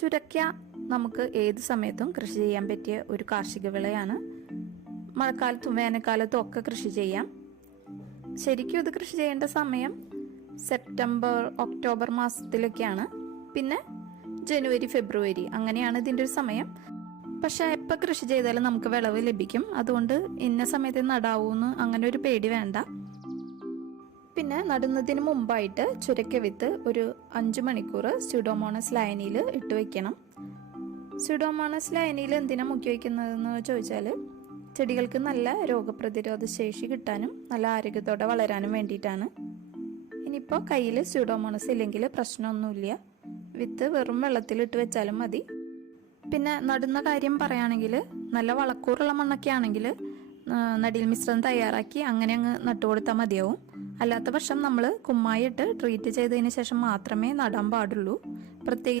ചുരക്ക നമുക്ക് ഏത് സമയത്തും കൃഷി ചെയ്യാൻ പറ്റിയ ഒരു കാർഷിക വിളയാണ്. മഴക്കാലത്തും വേനൽക്കാലത്തും ഒക്കെ കൃഷി ചെയ്യാം. ശരിക്കും ഇത് കൃഷി ചെയ്യേണ്ട സമയം സെപ്റ്റംബർ ഒക്ടോബർ മാസത്തിലൊക്കെയാണ്. പിന്നെ ജനുവരി ഫെബ്രുവരി അങ്ങനെയാണ് ഇതിൻ്റെ ഒരു സമയം. പക്ഷെ എപ്പോൾ കൃഷി ചെയ്താലും നമുക്ക് വിളവ് ലഭിക്കും. അതുകൊണ്ട് ഇന്ന സമയത്ത് നടാവൂന്ന് അങ്ങനെ ഒരു പേടി വേണ്ട. പിന്നെ നടുന്നതിന് മുമ്പായിട്ട് ചുരക്ക വിത്ത് ഒരു 5 മണിക്കൂർ സ്യൂഡോമോണസ് ലായനിയിൽ ഇട്ട് വെക്കണം. സ്യൂഡോമോണസ് ലായനിയിൽ എന്തിനാ മുക്കി വയ്ക്കുന്നതെന്ന് ചോദിച്ചാൽ ചെടികൾക്ക് നല്ല രോഗപ്രതിരോധ ശേഷി കിട്ടാനും നല്ല ആരോഗ്യത്തോടെ വളരാനും വേണ്ടിയിട്ടാണ്. ഇനിയിപ്പോൾ കയ്യിൽ സ്യൂഡോമോണസ് ഇല്ലെങ്കിൽ പ്രശ്നമൊന്നുമില്ല, വിത്ത് വെറും വെള്ളത്തിലിട്ട് വെച്ചാലും മതി. പിന്നെ നടുന്ന കാര്യം പറയുകയാണെങ്കിൽ നല്ല വളക്കൂറുള്ള മണ്ണൊക്കെ ആണെങ്കിൽ നടിയിൽ മിശ്രം തയ്യാറാക്കി അങ്ങനെ അങ്ങ് നട്ടുകൊടുത്താൽ മതിയാവും. അല്ലാത്ത പക്ഷം നമ്മൾ കുമ്മായി ഇട്ട് ട്രീറ്റ് ചെയ്തതിന് ശേഷം മാത്രമേ നടാൻ പാടുള്ളൂ. പ്രത്യേകിച്ച്